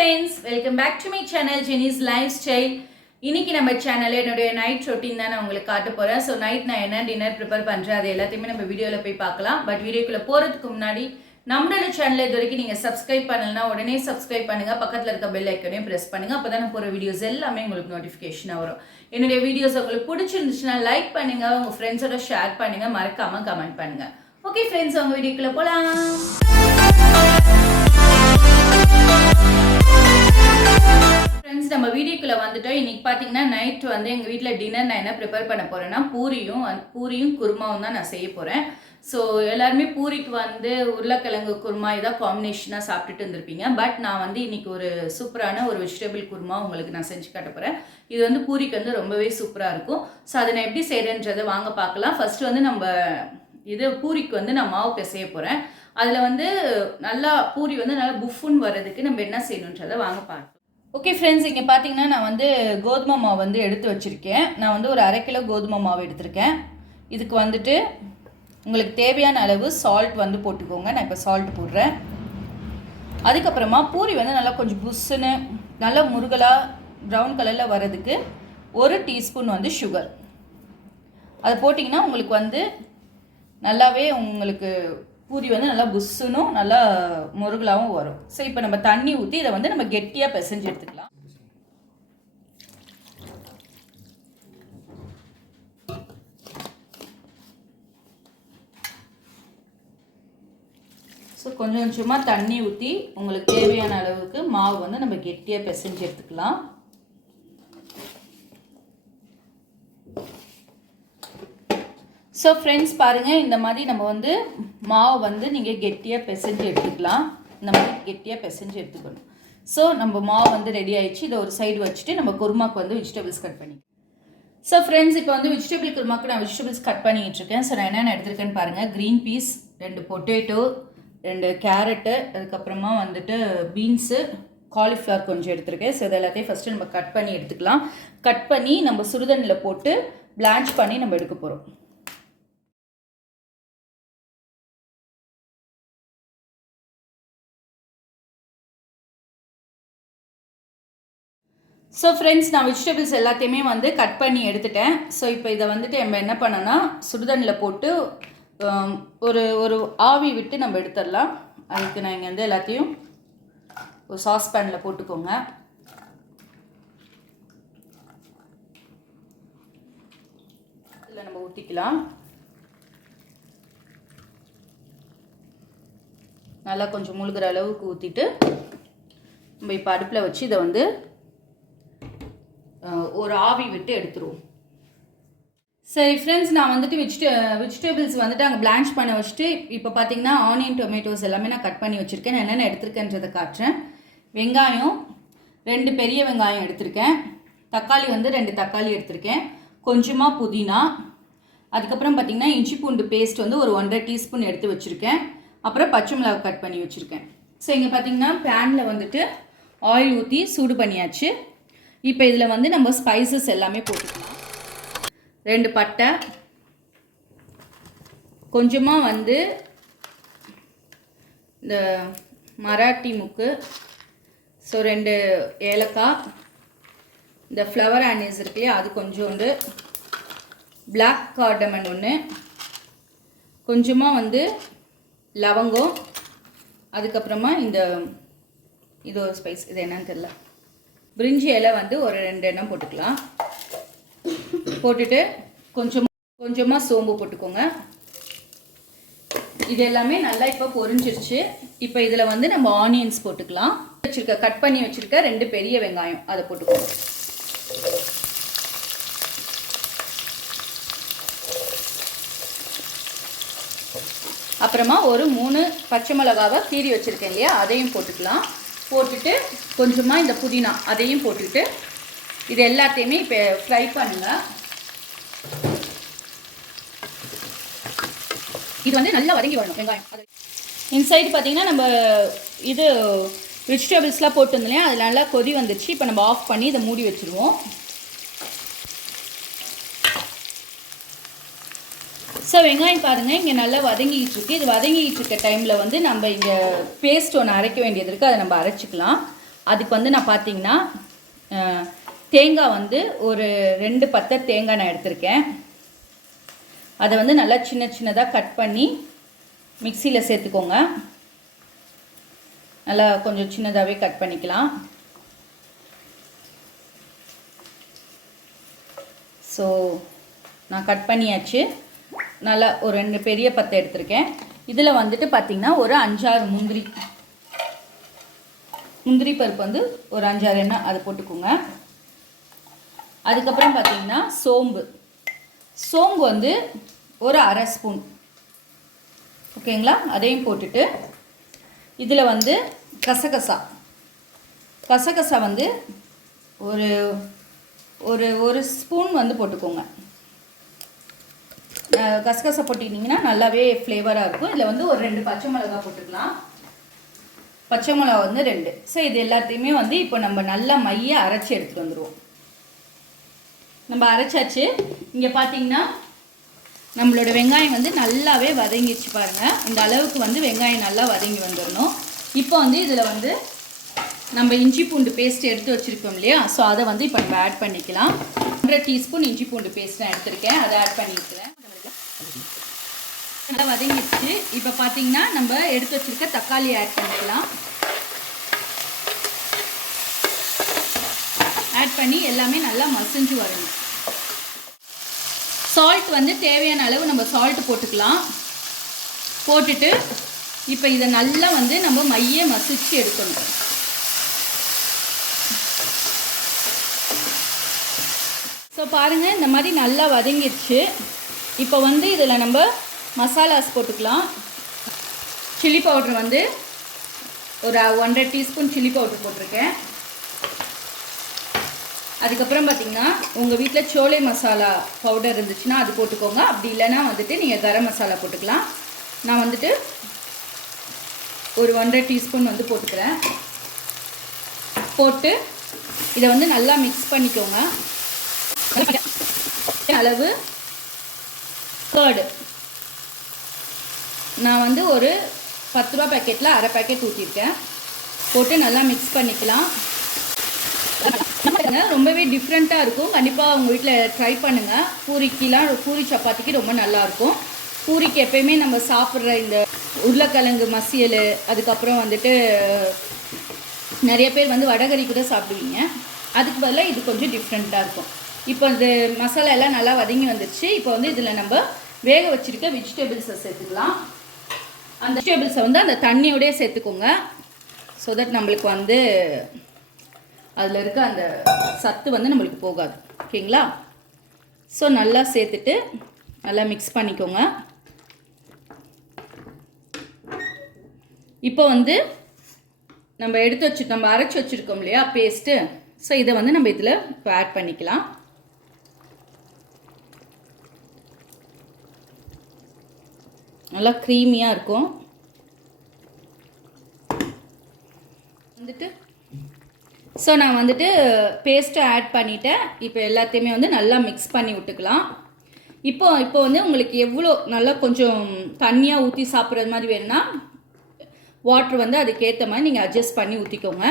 friends, welcome back to my channel Jenny's Lifestyle. இன்னைக்கு நம்ம சேனல்ல என்னோட நைட் ரொட்டீன் தான் நான் உங்களுக்கு காட்ட போறேன். சோ நைட் நான் என்ன டின்னர் ப்ரிப்பேர் பண்றேன் அது எல்லாத்தையுமே நம்ம வீடியோல போய் பார்க்கலாம். பட் வீடியோக்குள்ள போறதுக்கு முன்னாடி நம்மளோட சேனலை இதுவரைக்கும் நீங்க சப்ஸ்கிரைப் பண்ணலனா உடனே சப்ஸ்கிரைப் பண்ணுங்க. பக்கத்துல இருக்க பெல் ஐகானையும் பிரஸ் பண்ணுங்க. அப்பதான் நான் போற வீடியோஸ் எல்லாமே உங்களுக்கு நோட்டிஃபிகேஷனா வரும். என்னோட வீடியோஸ் உங்களுக்கு பிடிச்சிருந்துச்சுனா லைக் பண்ணுங்க, உங்க ஃப்ரெண்ட்ஸோட ஷேர் பண்ணுங்க, மறக்காம கமெண்ட் பண்ணுங்க. ஓகே फ्रेंड्स, உங்க வீடியோக்குள்ள போலாம். ஃப்ரெண்ட்ஸ், நம்ம வீடியோக்குள்ள வந்துட்டோம். இன்னைக்கு பாத்தீங்கன்னா நைட் வந்து எங்க வீட்ல டின்னர் நான் என்ன ப்ரிப்பேர் பண்ண போறேன்னா பூரியும் குருமாவும் தான் நான் செய்ய போறேன். ஸோ எல்லாருமே பூரிக்கு வந்து உருளைக்கிழங்கு குருமா இதான் காம்பினேஷனாக சாப்பிட்டுட்டு இருந்திருப்பீங்க. பட் நான் வந்து இன்னைக்கு ஒரு சூப்பரான ஒரு வெஜிடபிள் குருமா உங்களுக்கு நான் செஞ்சு காட்ட போகிறேன். இது வந்து பூரிக்கு வந்து ரொம்பவே சூப்பராக இருக்கும். ஸோ அதை நான் எப்படி செய்கிறேன்றதை வாங்க பார்க்கலாம். ஃபர்ஸ்ட் வந்து நம்ம இது பூரிக்கு வந்து நான் மாவு பிசைய போகிறேன். அதில் வந்து நல்லா பூரி வந்து நல்லா புஃபுன்னு வர்றதுக்கு நம்ம என்ன செய்யணுன்றதை வாங்க பார்க்கலாம். ஓகே ஃப்ரெண்ட்ஸ், இங்கே பார்த்தீங்கன்னா நான் வந்து கோதுமை மாவு வந்து எடுத்து வச்சுருக்கேன். நான் வந்து ஒரு 1/2 கிலோ கோதுமை மாவு எடுத்திருக்கேன். இதுக்கு வந்துட்டு உங்களுக்கு தேவையான அளவு சால்ட் வந்து போட்டுக்கோங்க. நான் இப்போ சால்ட் போடுறேன். அதுக்கப்புறமா பூரி வந்து நல்லா கொஞ்சம் புஷ்ஷுன்னு நல்லா முருகலாக ப்ரௌன் கலரில் வர்றதுக்கு 1 டீஸ்பூன் வந்து சுகர் அதை போட்டிங்கன்னா உங்களுக்கு வந்து நல்லாவே உங்களுக்கு பூரி வந்து நல்லா புஷ்ஷுன்னும் நல்லா முருகலாகவும் வரும். ஸோ இப்போ நம்ம தண்ணி ஊற்றி இதை வந்து நம்ம கெட்டியாக பிசைஞ்சு எடுத்துக்கலாம். ஸோ கொஞ்சம் கொஞ்சமாக தண்ணி ஊற்றி உங்களுக்கு தேவையான அளவுக்கு மாவு வந்து நம்ம கெட்டியாக பிசைஞ்சு எடுத்துக்கலாம். ஸோ ஃப்ரெண்ட்ஸ் பாருங்கள், இந்த மாதிரி நம்ம வந்து மாவு வந்து நீங்கள் கெட்டியாக பிசைஞ்சு எடுத்துக்கலாம். இந்த மாதிரி கெட்டியாக பிசைஞ்சு எடுத்துக்கணும். ஸோ நம்ம மாவு வந்து ரெடி ஆயிடுச்சு. இதை ஒரு சைடு வச்சுட்டு நம்ம குருமாக்கு வந்து வெஜிடபிள்ஸ் கட் பண்ணி. ஸோ ஃப்ரெண்ட்ஸ், இப்போ வந்து வெஜிடபிள் குருமாக்கு நான் வெஜிடபிள்ஸ் கட் பண்ணிக்கிட்டு இருக்கேன். ஸோ நான் என்னென்ன எடுத்துருக்கேன்னு பாருங்கள். க்ரீன் பீஸ், 2 பொட்டேட்டோ, 2 கேரட்டு, அதுக்கப்புறமா வந்துட்டு பீன்ஸு, காலிஃப்ளவர் கொஞ்சம் எடுத்துருக்கேன். ஸோ இது எல்லாத்தையும் ஃபஸ்ட்டு நம்ம கட் பண்ணி எடுத்துக்கலாம். கட் பண்ணி நம்ம சுடுதண்ணில் போட்டு பிளான்ச் பண்ணி நம்ம எடுக்க போகிறோம். ஸோ ஃப்ரெண்ட்ஸ், நான் வெஜிடபிள்ஸ் எல்லாத்தையுமே வந்து கட் பண்ணி எடுத்துட்டேன். ஸோ இப்போ இதை வந்துட்டு நம்ம என்ன பண்ணோன்னா சுடுதண்ணில் போட்டு ஒரு ஆவி விட்டு நம்ம எடுத்துடலாம். அதுக்கு நான் இங்கே வந்து எல்லாத்தையும் ஒரு சாஸ்பேனில் போட்டுக்கோங்க. இதில் நம்ம ஊற்றிக்கலாம். நல்லா கொஞ்சம் முழுகிற அளவுக்கு ஊற்றிட்டு நம்ம இப்போ அடுப்பில் வச்சு இதை வந்து ஒரு ஆவி விட்டு எடுத்துருவோம். சரி ஃப்ரெண்ட்ஸ், நான் வந்துட்டு வெஜிடபிள்ஸ் வந்துட்டு அங்கே பிளான்ச் பண்ண வச்சுட்டு இப்போ பார்த்தீங்கன்னா ஆனியன் டொமேட்டோஸ் எல்லாமே நான் கட் பண்ணி வச்சுருக்கேன். நான் என்னென்ன எடுத்துருக்கேன்றதை காட்டுறேன். வெங்காயம் 2 பெரிய வெங்காயம் எடுத்திருக்கேன். தக்காளி வந்து 2 தக்காளி எடுத்திருக்கேன். கொஞ்சமாக புதினா, அதுக்கப்புறம் பார்த்திங்கன்னா இஞ்சி பூண்டு பேஸ்ட் வந்து ஒரு 1.5 டீஸ்பூன் எடுத்து வச்சுருக்கேன். அப்புறம் பச்சை மிளகாய் கட் பண்ணி வச்சுருக்கேன். ஸோ இங்கே பார்த்திங்கன்னா பேனில் வந்துட்டு ஆயில் ஊற்றி சூடு பண்ணியாச்சு. இப்போ இதில் வந்து நம்ம ஸ்பைசஸ் எல்லாமே போட்டுக்கலாம். 2 பட்டை, கொஞ்சமாக வந்து இந்த மராட்டி முக்கு, ஸோ 2 ஏலக்காய், இந்த ஃப்ளவர் ஆனியன்ஸ் இருக்கு இல்லையா அது கொஞ்சோண்டு, பிளாக் கார்டமன் 1, கொஞ்சமாக வந்து லவங்கம், அதுக்கப்புறமா இது ஒரு ஸ்பைஸ், இது என்னன்னு தெரியல, பிரிஞ்சி இலை வந்து ஒரு 2 எண்ணம் போட்டுக்கலாம். போட்டுட்டு கொஞ்சமாக சோம்பு போட்டுக்கோங்க. இது எல்லாமே நல்லா இப்போ பொரிஞ்சிருச்சு. இப்போ இதில் வந்து நம்ம ஆனியன்ஸ் போட்டுக்கலாம். கட் பண்ணி வச்சுருக்க 2 பெரிய வெங்காயம் அதை போட்டுக்கோங்க. அப்புறமா ஒரு 3 பச்சை மிளகாவை கீறி வச்சுருக்கேன் இல்லையா அதையும் போட்டுக்கலாம். போட்டுட்டு கொஞ்சமாக இந்த புதினா அதையும் போட்டுட்டு இது எல்லாத்தையுமே இப்போ ஃப்ரை பண்ணுங்கள். இது வந்து நல்லா வதங்கி வரணும் வெங்காயம். இன்சைடு பார்த்தீங்கன்னா நம்ம இது வெஜிடபிள்ஸ்லாம் போட்டு வந்தோம் இல்லையா அது நல்லா கொதி வந்துடுச்சு. இப்போ நம்ம ஆஃப் பண்ணி இதை மூடி வச்சுருவோம். ஸோ வெங்காயம் பாருங்கள் இங்கே நல்லா வதங்கிட்டு இருக்கு. இது வதங்கிட்டு இருக்க டைமில் வந்து நம்ம இங்கே பேஸ்ட் ஒன்று அரைக்க வேண்டியது இருக்குது, அதை நம்ம அரைச்சிக்கலாம். அதுக்கு வந்து நான் பார்த்தீங்கன்னா தேங்காய் வந்து ஒரு 2 பத்தை தேங்காய் நான் எடுத்திருக்கேன். அதை வந்து நல்லா சின்ன சின்னதாக கட் பண்ணி மிக்சியில் சேர்த்துக்கோங்க. நல்லா கொஞ்சம் சின்னதாகவே கட் பண்ணிக்கலாம். ஸோ நான் கட் பண்ணியாச்சு. நல்லா ஒரு 2 பெரிய பத்தை எடுத்திருக்கேன். இதில் வந்துட்டு பார்த்திங்கன்னா ஒரு 5-6 முந்திரி பருப்பு வந்து ஒரு 5-6 எண்ணெய் அதை போட்டுக்கோங்க. அதுக்கப்புறம் பார்த்திங்கன்னா சோம்பு வந்து ஒரு 1/2 ஸ்பூன், ஓகேங்களா? அதையும் போட்டுட்டு இதில் வந்து கசகசா வந்து ஒரு ஒரு ஒரு ஸ்பூன் வந்து போட்டுக்கோங்க. கசகசா போட்டிங்கன்னா நல்லாவே ஃப்ளேவராக இருக்கும். இதில் வந்து ஒரு 2 பச்சை மிளகா போட்டுக்கலாம். பச்சை மிளகா வந்து 2. ஸோ இது எல்லாத்தையுமே வந்து இப்போ நம்ம நல்லா மைய அரைச்சி எடுத்துகிட்டு வந்துடுவோம். நம்ம அரைச்சாச்சு. இங்கே பார்த்தீங்கன்னா நம்மளோட வெங்காயம் வந்து நல்லாவே வதங்கிடுச்சு பாருங்கள். இந்த அளவுக்கு வந்து வெங்காயம் நல்லா வதங்கி வந்துடணும். இப்போ வந்து இதில் வந்து நம்ம இஞ்சி பூண்டு பேஸ்ட் எடுத்து வச்சுருக்கோம் இல்லையா? ஸோ அதை வந்து இப்போ நம்ம ஆட் பண்ணிக்கலாம். 1/2 டீஸ்பூன் இஞ்சி பூண்டு பேஸ்ட் நான் எடுத்திருக்கேன். அதை ஆட் பண்ணிக்கிறேன். நல்லா வதங்கிடுச்சு. இப்போ பார்த்தீங்கன்னா நம்ம எடுத்து வச்சுருக்க தக்காளி ஆட் பண்ணிக்கலாம். ஆட் பண்ணி எல்லாமே நல்லா மசிஞ்சு வரணும். சால்ட் வந்து தேவையான அளவு நம்ம சால்ட் போட்டுக்கலாம். போட்டுட்டு இப்போ இதை நல்லா வந்து நம்ம மைய மசிச்சு எடுக்கணும். ஸோ பாருங்கள், இந்த மாதிரி நல்லா வதங்கிடுச்சு. இப்போ வந்து இதில் நம்ம மசாலாஸ் போட்டுக்கலாம். சில்லி பவுட்ரு வந்து ஒரு 1/2 டீஸ்பூன் சில்லி பவுட்ரு போட்டிருக்கேன். அதுக்கப்புறம் பார்த்திங்கன்னா உங்கள் வீட்டில் சோலை மசாலா பவுடர் இருந்துச்சுன்னா அது போட்டுக்கோங்க. அப்படி இல்லைன்னா வந்துட்டு நீங்கள் கரம் மசாலா போட்டுக்கலாம். நான் வந்துட்டு ஒரு 1/2 டீஸ்பூன் வந்து போட்டுக்கிறேன். போட்டு இதை வந்து நல்லா மிக்ஸ் பண்ணிக்கோங்க. அளவு கர்டு நான் வந்து ஒரு 10 ரூபா பேக்கெட்டில் 1/2 பேக்கெட் ஊற்றிருக்கேன். போட்டு நல்லா மிக்ஸ் பண்ணிக்கலாம். ரொம்பவே டிஃப்ரெண்ட்டாக இருக்கும். கண்டிப்பாக உங்கள் வீட்டில் ட்ரை பண்ணுங்கள். பூரி சப்பாத்திக்கு ரொம்ப நல்லாயிருக்கும். பூரிக்கு எப்பயுமே நம்ம சாப்பிட்ற இந்த உருளைக்கிழங்கு மசியல், அதுக்கப்புறம் வந்துட்டு நிறைய பேர் வந்து வடகறி கூட சாப்பிடுவீங்க. அதுக்கு பதிலாக இது கொஞ்சம் டிஃப்ரெண்ட்டாக இருக்கும். இப்போ இந்த மசாலா எல்லாம் நல்லா வதங்கி வந்துடுச்சு. இப்போ வந்து இதில் நம்ம வேக வச்சுருக்க வெஜிடபிள்ஸை சேர்த்துக்கலாம். அந்த வெஜிடபிள்ஸை வந்து அந்த தண்ணியோடய சேர்த்துக்கோங்க. ஸோ தட் நம்மளுக்கு வந்து அதில் இருக்க அந்த சத்து வந்து நம்மளுக்கு போகாது. ஓகேங்களா? ஸோ நல்லா சேர்த்துட்டு நல்லா மிக்ஸ் பண்ணிக்கோங்க. இப்போ வந்து நம்ம அரைச்சி வச்சுருக்கோம் இல்லையா பேஸ்ட்டு. ஸோ இதை வந்து நம்ம இதில் இப்போ ஆட் பண்ணிக்கலாம். நல்லா க்ரீமியாக இருக்கும். வந்துட்டு ஸோ நான் வந்துட்டு பேஸ்ட்டை ஆட் பண்ணிவிட்டேன். இப்போ எல்லாத்தையுமே வந்து நல்லா மிக்ஸ் பண்ணி விட்டுக்கலாம். இப்போ வந்து உங்களுக்கு எவ்வளோ நல்லா கொஞ்சம் தண்ணியாக ஊற்றி சாப்பிட்றது மாதிரி வேணும்னா வாட்ரு வந்து அதுக்கேற்ற மாதிரி நீங்கள் அட்ஜஸ்ட் பண்ணி ஊற்றிக்கோங்க.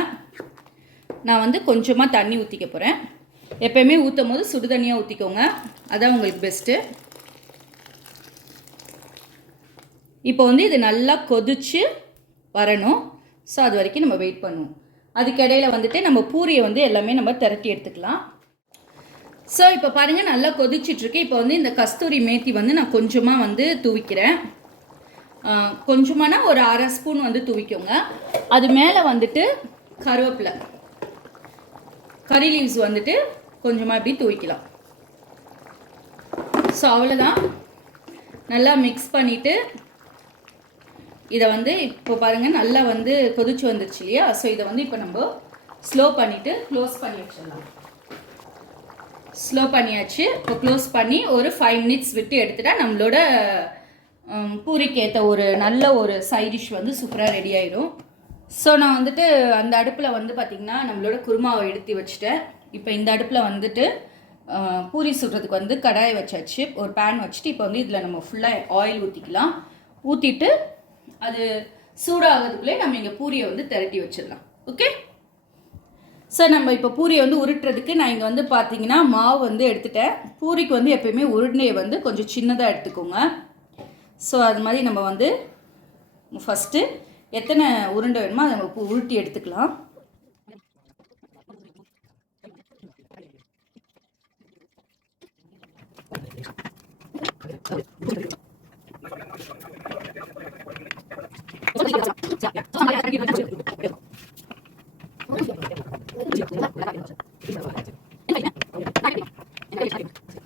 நான் வந்து கொஞ்சமாக தண்ணி ஊற்றிக்க போகிறேன். எப்போயுமே ஊற்றும் போது சுடு தண்ணியாக ஊற்றிக்கோங்க. அதான் உங்களுக்கு பெஸ்ட்டு. இப்போ வந்து இது நல்லா கொதிச்சு வரணும். ஸோ அது வரைக்கும் நம்ம வெயிட் பண்ணுவோம். அதுக்கிடையில் வந்துட்டு நம்ம பூரியை வந்து எல்லாமே நம்ம திரட்டி எடுத்துக்கலாம். ஸோ இப்போ பாருங்கள் நல்லா கொதிச்சிட்ருக்கு. இப்போ வந்து இந்த கஸ்தூரி மேத்தி வந்து நான் கொஞ்சமாக வந்து தூவிக்கிறேன். கொஞ்சமானா ஒரு 1/2 ஸ்பூன் வந்து தூவிக்கோங்க. அது மேலே வந்துட்டு கருவேப்பிலை, கறி லீவ்ஸ் வந்துட்டு கொஞ்சமாக இப்படி தூவிக்கலாம். ஸோ அவ்வளோதான். நல்லா மிக்ஸ் பண்ணிவிட்டு இதை வந்து இப்போ பாருங்கள் நல்லா வந்து கொதிச்சு வந்துருச்சு இல்லையா? ஸோ இதை வந்து இப்போ நம்ம ஸ்லோ பண்ணிவிட்டு க்ளோஸ் பண்ணி வச்சிடலாம். ஸ்லோ பண்ணியாச்சு. இப்போ க்ளோஸ் பண்ணி ஒரு 5 மினிட்ஸ் விட்டு எடுத்துட்டா நம்மளோட பூரிக்கு ஏற்ற ஒரு நல்ல ஒரு சைட் டிஷ் வந்து சூப்பராக ரெடி ஆயிடும். ஸோ நான் வந்துட்டு அந்த அடுப்பில் வந்து பார்த்திங்கன்னா நம்மளோட குருமாவை எடுத்து வச்சுட்டேன். இப்போ இந்த அடுப்பில் வந்துட்டு பூரி சுடுறதுக்கு வந்து கடாயை வச்சாச்சு. ஒரு பேன் வச்சுட்டு இப்போ வந்து இதில் நம்ம ஃபுல்லாக ஆயில் ஊற்றிக்கலாம். ஊற்றிட்டு அது சூடாகிறதுக்குள்ளே நம்ம இங்கே பூரியை வந்து திரட்டி வச்சிடலாம். ஓகே. ஸோ நம்ம இப்போ பூரியை வந்து உருட்டுறதுக்கு நான் இங்கே வந்து பார்த்தீங்கன்னா மாவு வந்து எடுத்துட்டேன். பூரிக்கு வந்து எப்பயுமே உருண்டையை வந்து கொஞ்சம் சின்னதாக எடுத்துக்கோங்க. ஸோ அது மாதிரி நம்ம வந்து ஃபஸ்ட்டு எத்தனை உருண்டை வேணுமோ அதை நம்ம உருட்டி எடுத்துக்கலாம்.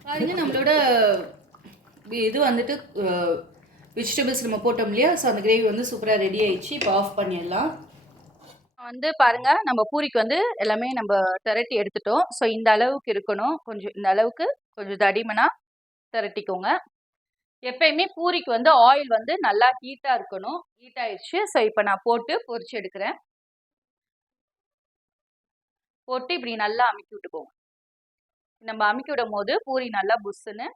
பாருங்க நம்மளோட இது வந்துட்டு வெஜிடபிள்ஸ் நம்ம போட்டோம் இல்லையா, ஸோ அந்த கிரேவி வந்து சூப்பராக ரெடி ஆயிடுச்சு. இப்போ ஆஃப் பண்ணிடலாம். வந்து பாருங்க நம்ம பூரிக்கு வந்து எல்லாமே நம்ம திரட்டி எடுத்துட்டோம். ஸோ இந்த அளவுக்கு இருக்கணும், கொஞ்சம் இந்த அளவுக்கு கொஞ்சம் தடிமனா திரட்டிக்கோங்க. எப்பயுமே பூரிக்கு வந்து ஆயில் வந்து நல்லா ஹீட்டாக இருக்கணும். ஹீட் ஆயிடுச்சு. ஸோ இப்போ நான் போட்டு பொரிச்சு எடுக்கிறேன். போட்டு இப்படி நல்லா அமுக்கி விட்டுக்கோங்க. நம்ம அமுக்கி விடும் போது பூரி நல்லா புஷ்ஷுன்னு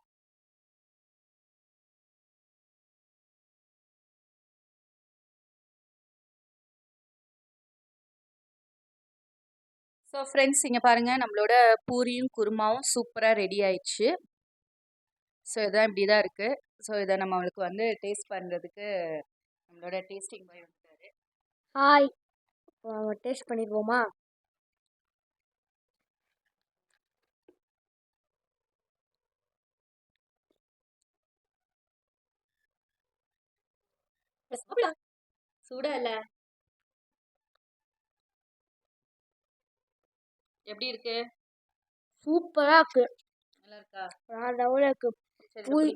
ஸோ ஃப்ரெண்ட்ஸ் இங்கே பாருங்கள் நம்மளோட பூரியும் குருமாவும் சூப்பராக ரெடி ஆயிடுச்சு. ஸோ இதான் இப்படி தான் இருக்குது. ஸோ இதை நம்மளுக்கு வந்து டேஸ்ட் பண்ணுறதுக்கு நம்மளோட டேஸ்டிங் பாய் வந்துட்டாரு. ஹாய், டேஸ்ட் பண்ணிடுவோமா? சூடா இல்லை? எப்படி இருக்கு? சூப்பராக இருக்கு. நல்லா இருக்கா? லெவலில் இருக்கு. பூரி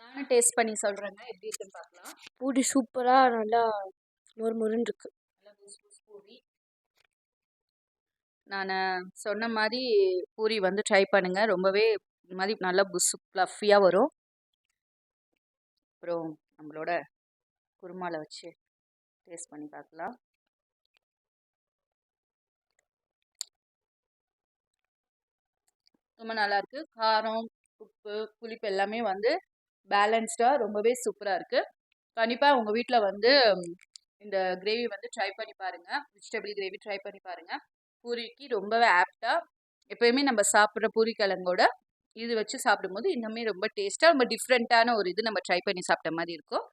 நானும் டேஸ்ட் பண்ணி சொல்கிறேங்க, எப்படி இருக்குன்னு பார்க்கலாம். பூரி சூப்பராக நல்லா மொறுமொறுன்னு இருக்கு. நல்லா பூரி. நான் சொன்ன மாதிரி பூரி வந்து ட்ரை பண்ணுங்கள். ரொம்பவே இந்த மாதிரி நல்லா ஃப்ளஃபியாக வரும். அப்புறம் நம்மளோட குருமாவில் வச்சு டேஸ்ட் பண்ணி பார்க்கலாம். ரொம்ப நல்லாயிருக்கு. காரம், உப்பு, புளிப்பு எல்லாமே வந்து பேலன்ஸ்டாக ரொம்பவே சூப்பராக இருக்குது. கண்டிப்பாக உங்கள் வீட்டில் வந்து இந்த கிரேவி வந்து ட்ரை பண்ணி பாருங்கள். வெஜிடபிள் கிரேவி ட்ரை பண்ணி பாருங்கள். பூரிக்கு ரொம்பவே ஆப்டாக எப்போயுமே நம்ம சாப்பிட்ற பூரி கிழங்கோட இது வச்சு சாப்பிடும்போது இன்னுமே ரொம்ப டேஸ்ட்டாக ரொம்ப டிஃப்ரெண்ட்டான ஒரு இது நம்ம ட்ரை பண்ணி சாப்பிட்ட மாதிரி இருக்கும்.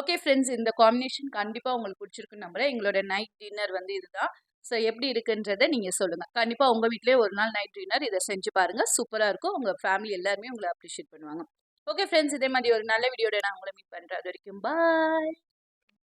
ஓகே ஃப்ரெண்ட்ஸ், இந்த காம்பினேஷன் கண்டிப்பாக உங்களுக்கு பிடிச்சிருக்குன்னு நம்புகிறேன். எங்களோட நைட் டின்னர் வந்து இதுதான். ஸோ எப்படி இருக்குன்றதை நீங்கள் சொல்லுங்கள். கண்டிப்பாக உங்கள் வீட்டிலே ஒரு நாள் நைட் டின்னர் இதை செஞ்சு பாருங்கள். சூப்பராக இருக்கும். உங்கள் ஃபேமிலி எல்லாருமே உங்களை அப்ரிஷியேட் பண்ணுவாங்க. ஓகே ஃப்ரெண்ட்ஸ், இதே மாதிரி ஒரு நல்ல வீடியோட நான் உங்களை மீட் பண்ணுறேன். அது வரைக்கும் பாய்.